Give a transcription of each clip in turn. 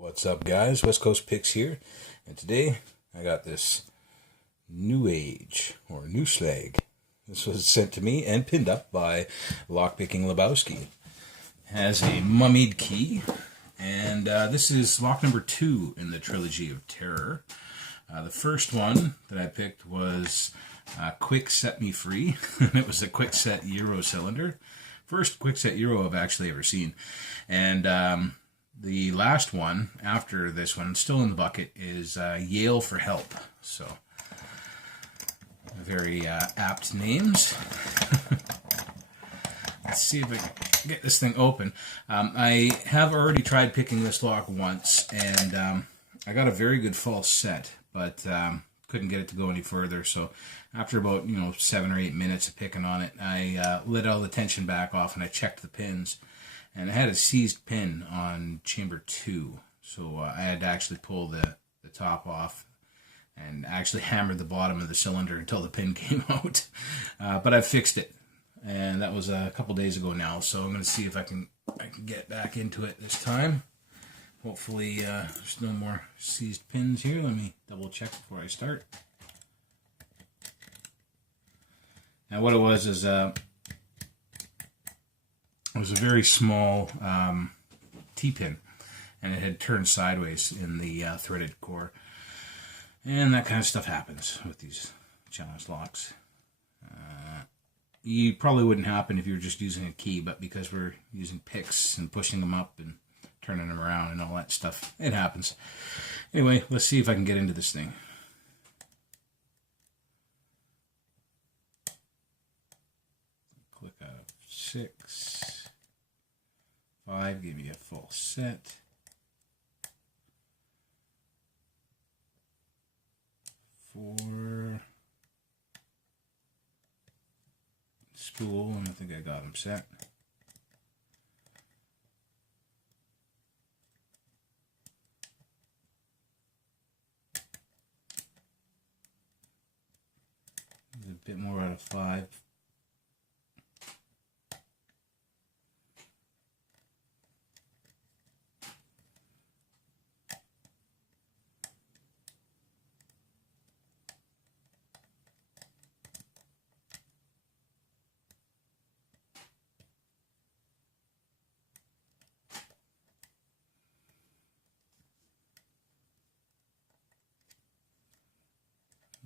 What's up, guys? West Coast Picks here, and today I got this New Age or New SchlAGE. This was sent to me and pinned up by Lockpicking Lebowski. It has a mummied key, and this is lock number 2 in the trilogy of terror. The first one that I picked was Quick Set Me Free. It was a quick set Euro cylinder. First quick set Euro I've actually ever seen, and the last one, after this one, still in the bucket, is Yale for Help. So, very apt names. Let's see if I can get this thing open. I have already tried picking this lock once, and I got a very good false set, but couldn't get it to go any further. So, after about 7 or 8 minutes of picking on it, I let all the tension back off, and I checked the pins. And I had a seized pin on chamber 2, so I had to actually pull the top off and actually hammered the bottom of the cylinder until the pin came out. But I fixed it, and that was a couple days ago now. So I'm going to see if I can get back into it this time. Hopefully there's no more seized pins here. Let me double check before I start. Now what it was is it was a very small T-pin, and it had turned sideways in the threaded core. And that kind of stuff happens with these challenge locks. You probably wouldn't happen if you were just using a key, but because we're using picks and pushing them up and turning them around and all that stuff, it happens. Anyway, let's see if I can get into this thing. Click out of 6. 5, give me a full set. 4. Spool, and I think I got them set. A bit more out of 5.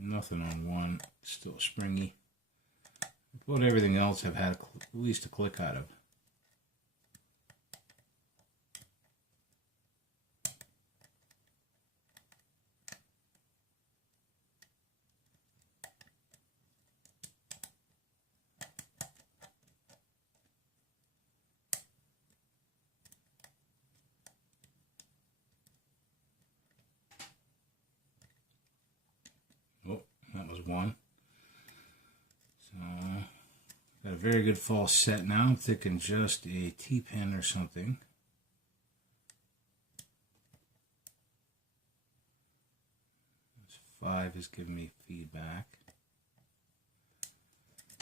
Nothing on 1, still springy. But everything else I've had at least a click out of. Oh, that was 1. So, got a very good false set now. I'm thinking just a T-pin or something. This 5 is giving me feedback.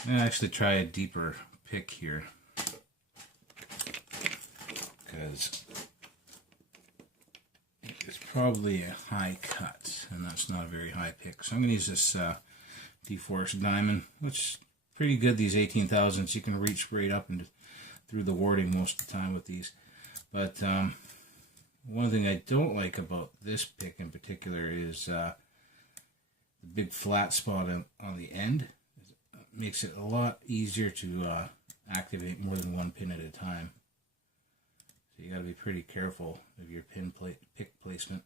I'm going to actually try a deeper pick here, because it's probably a high cut, and that's not a very high pick. So I'm going to use this D-Force Diamond, which is pretty good. These 18,000s, you can reach right up and through the warding most of the time with these. But one thing I don't like about this pick in particular is the big flat spot on the end. It makes it a lot easier to activate more than one pin at a time. So you got to be pretty careful of your pick placement.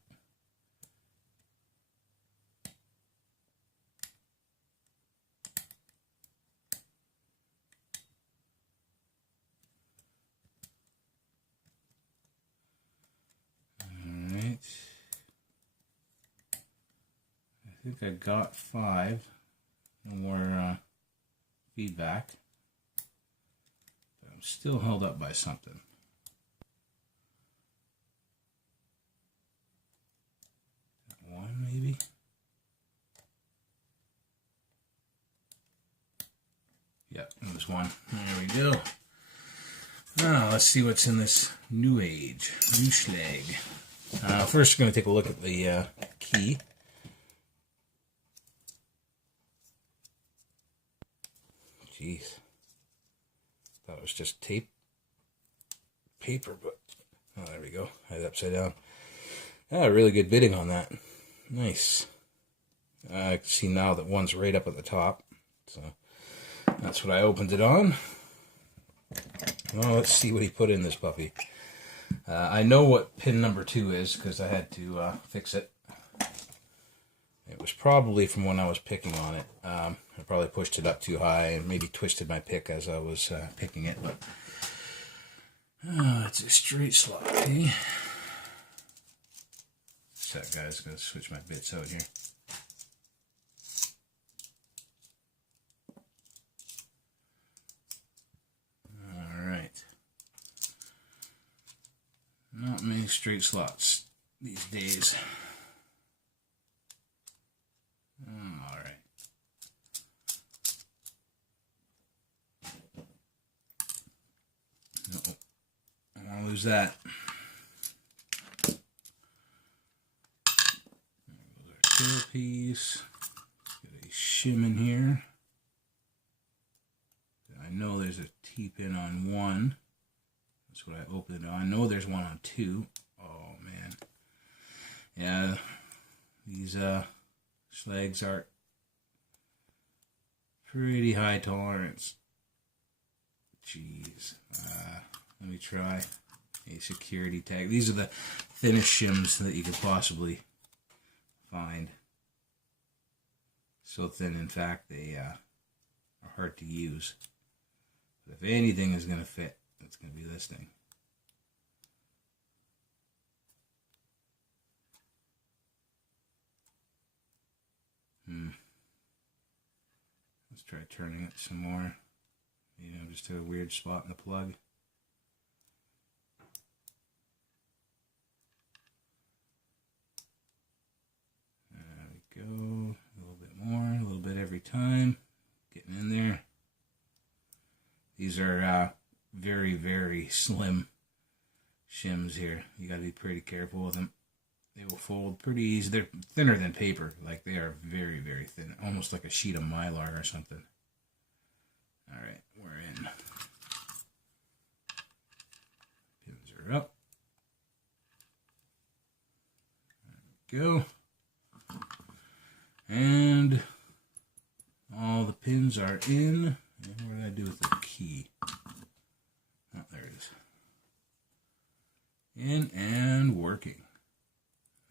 All right. I think I got 5. No more feedback. But I'm still held up by something. Maybe. Yep, it was 1. There we go. Now, let's see what's in this New Age, New SchlAGE. First, we're going to take a look at the key. Jeez. Thought it was just paper, but oh, there we go. I had it upside down. Really good bidding on that. Nice. I can see now that one's right up at the top. So that's what I opened it on. Well, let's see what he put in this puppy. I know what pin number 2 is because I had to fix it. It was probably from when I was picking on it. I probably pushed it up too high and maybe twisted my pick as I was picking it. But it's a straight slot. Okay? That guy's going to switch my bits out here. Alright. Not many straight slots these days. Alright. Uh-oh. I don't want to lose that. Piece. Got a shim in here. I know there's a T-pin on 1. That's what I opened. I know there's one on 2. Oh man. Yeah, these SchlAGEs are pretty high tolerance. Jeez. Let me try a security tag. These are the thinnest shims that you could possibly find. So thin, in fact, they are hard to use. But if anything is going to fit, it's going to be this thing. Let's try turning it some more. You know, just a weird spot in the plug. Go a little bit more, a little bit every time, getting in there. These are very, very slim shims here. You got to be pretty careful with them. They will fold pretty easy. They're thinner than paper. Like, they are very, very thin, almost like a sheet of mylar or something. All right, we're in. Pins are up. There we go. And all the pins are in. And what did I do with the key? Oh, there it is. In and working.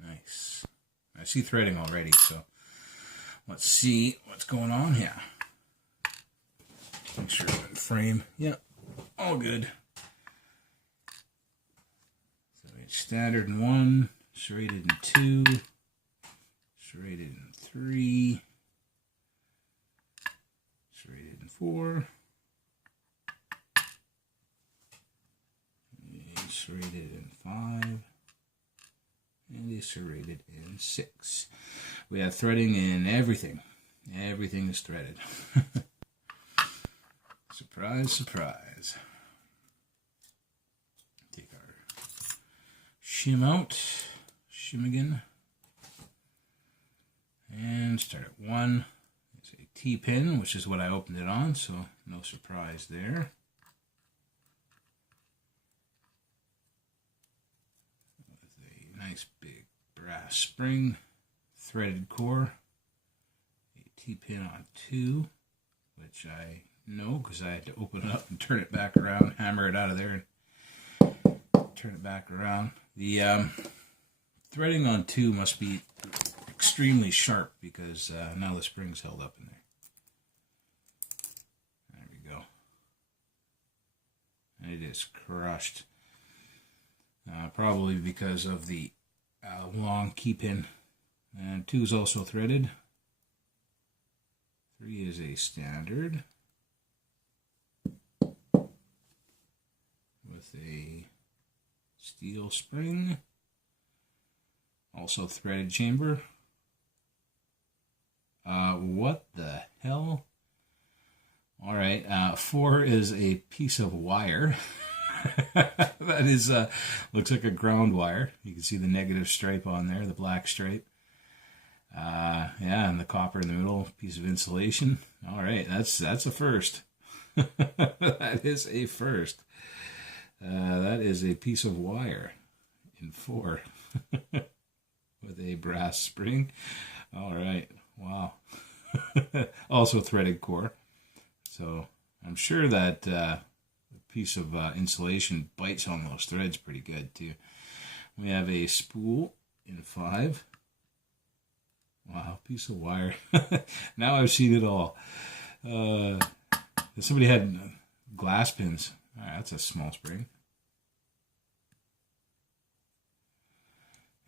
Nice. I see threading already, so let's see what's going on here. Make sure I'm in frame. Yep, all good. So it's standard in 1, serrated in 2, serrated in 3, serrated in 4, and serrated in 5, and is serrated in 6. We have threading in everything. Everything is threaded. Surprise, surprise. Take our shim out, shim again. And start at 1. It's a T-pin, which is what I opened it on, so no surprise there. With a nice big brass spring, threaded core, a T-pin on 2, which I know because I had to open it up and turn it back around, hammer it out of there, and turn it back around. The threading on 2 must be extremely sharp because now the spring's held up in there. There we go. And it is crushed. Probably because of the long key pin. And 2 is also threaded. 3 is a standard. With a steel spring. Also threaded chamber. What the hell? Alright, 4 is a piece of wire. That is, looks like a ground wire. You can see the negative stripe on there, the black stripe. Yeah, and the copper in the middle, piece of insulation. All right, that's a first. That is a first. That is a piece of wire in 4 with a brass spring. All right, wow. Also threaded core. So I'm sure that a piece of insulation bites on those threads pretty good too. We have a spool in 5. Wow, piece of wire. Now I've seen it all. Somebody had glass pins. All right, that's a small spring.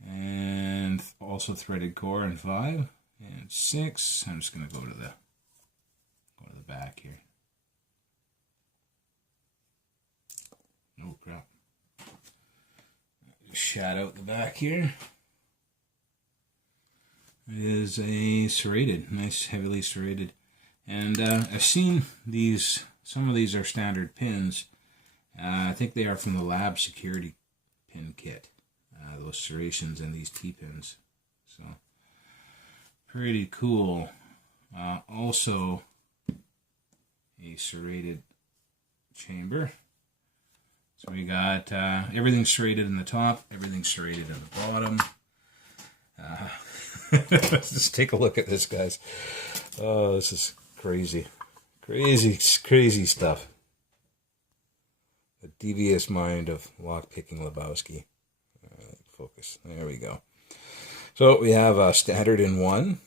And also threaded core in 5 and 6. I'm just going to go to the back here. Oh crap! Shot out the back here. It is a serrated, nice heavily serrated, and I've seen these. Some of these are standard pins. I think they are from the lab security pin kit. Those serrations and these T-pins. So pretty cool. Also a serrated chamber. So we got everything serrated in the top, everything serrated in the bottom. Let's just take a look at this, guys. Oh, this is crazy. Crazy stuff. The devious mind of lock-picking Lebowski. Focus. There we go. So we have a standard in 1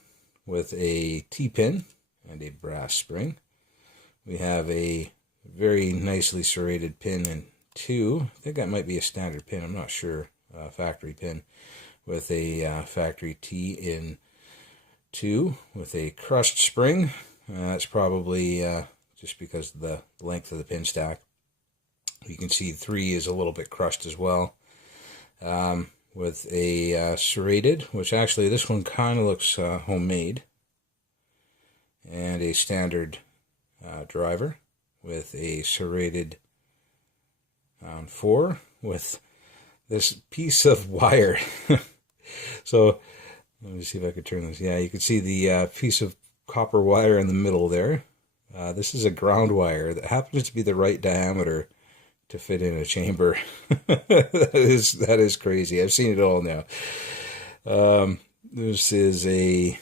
with a T-pin and a brass spring. We have a very nicely serrated pin in 2. I think that might be a standard pin. I'm not sure. Factory pin with a factory T in 2 with a crushed spring. That's probably just because of the length of the pin stack. You can see 3 is a little bit crushed as well. With a serrated, which actually this one kind of looks homemade, and a standard driver with a serrated on 4 with this piece of wire. So let me see if I could turn this. Yeah, you can see the piece of copper wire in the middle there. This is a ground wire that happens to be the right diameter to fit in a chamber. that is crazy. I've seen it all now. This is a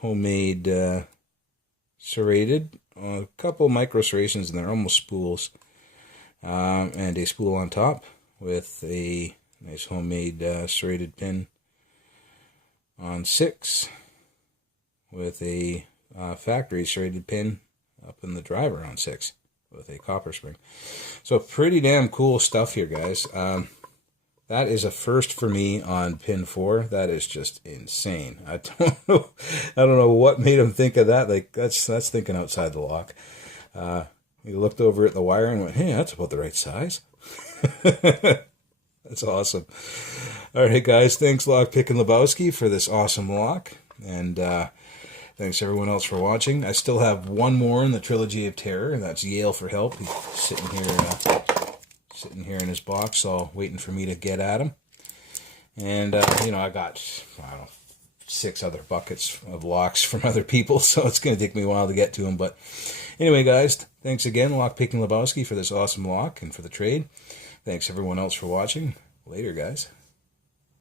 homemade serrated, a couple micro serrations in there, almost spools, and a spool on top with a nice homemade serrated pin on 6 with a factory serrated pin up in the driver on 6 with a copper spring. So pretty damn cool stuff here, guys. That is a first for me on pin 4. That is just insane. I don't know what made him think of that. Like that's thinking outside the lock. He looked over at the wire and went, "Hey, that's about the right size." That's awesome. All right, guys. Thanks, Lockpicking Lebowski, for this awesome lock, and thanks everyone else for watching. I still have one more in the Trilogy of Terror, and that's Yale for Help. He's sitting here in his box, all waiting for me to get at him. And I got 6 other buckets of locks from other people, so it's going to take me a while to get to them. But anyway, guys, thanks again, Lockpicking Lebowski, for this awesome lock and for the trade. Thanks everyone else for watching. Later, guys.